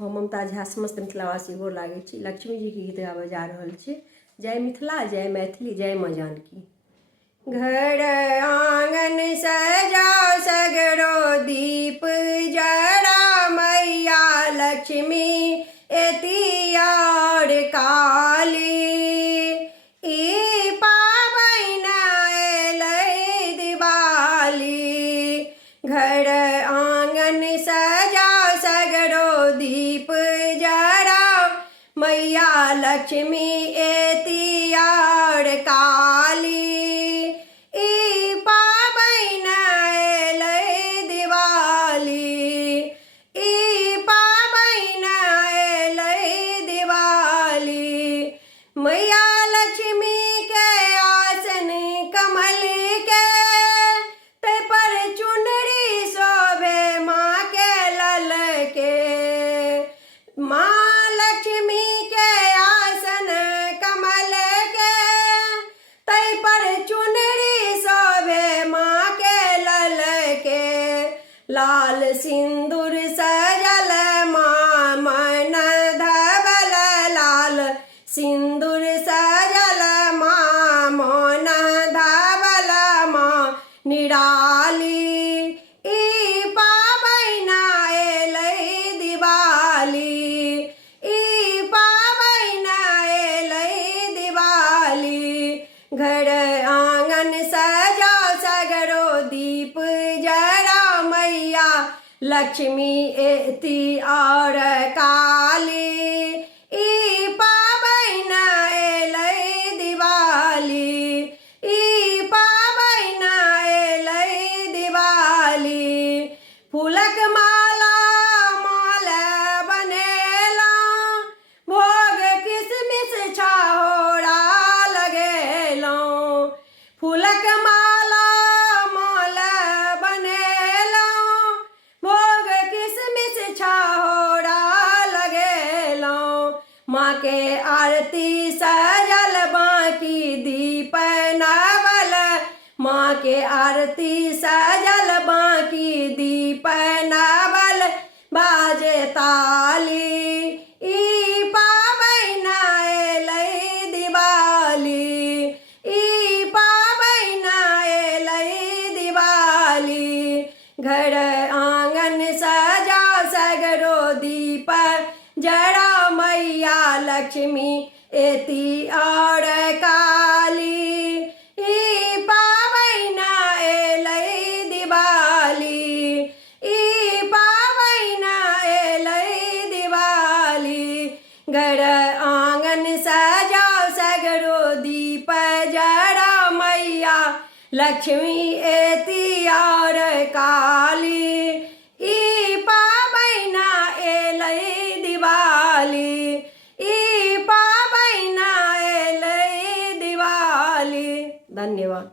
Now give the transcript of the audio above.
हम ममता झा समस्त मिथिलावासी गोर लागै छी। लक्ष्मी जी के गीत गाबऽ जा रहल छी। जय मिथिला, जय मैथिली, जय माँ जानकी। घर आंगन सजाओ सगरो दीप जरा, मैया लक्ष्मी एती और काली। ई पाबैन अयलै दिवाली। घर आंगन सजाओ सगरो दीप जराओ, मैया लक्ष्मी एती और काली। ई पाबैन अयलै दिवाली। ई पाबैन अयलै दिवाली। मैया लक्ष्मी के आसन कमल के, तै पर चुनरी शोभे माँ के लल के। माँ लक्ष्मी के आसन कमल के, तै पर चुनरी शोभे माँ के लल के। लाल सिंदूर सजल माँ मन धवल, लाल सिंदूर सजल माँ मन धवल माँ निराली। ई पाबैन अयलै दिवाली। ई पाबैन अयलै दिवाली। घर आंगन सजाओ सगरो दीप जराओ, मैया लक्ष्मी एती और काली। ई पाबैन अयलै दिवाली। ई पाबैन अयलै दिवाली। फूलक माला माल बनेलहुँ, भोग किसमिस छहोरा लगेलहुँ। फूलक माला माल बनेलहुँ, भोग किसमिस छहोरा लगेलहुँ। माँ के आरती सजल बाँकी दीप नवल, माँ के आरती सजल बाँकी दीप नवल बाजे ताली। ई पाबैन अयलै दिवाली। ई पाबैन अयलै दिवाली। घर आंगन सजाओ सगरो दीप जराओ, मैया लक्ष्मी एती और काली। ई पाबैन अयलै दिवाली। ई पाबैन अयलै दिवाली। घर आंगन सजाओ सगरो दीप जराओ, मैया लक्ष्मी एती और काली। ई पाबैन अयलै दिवाली। ई पाबैन अयलै दिवाली। धन्यवाद।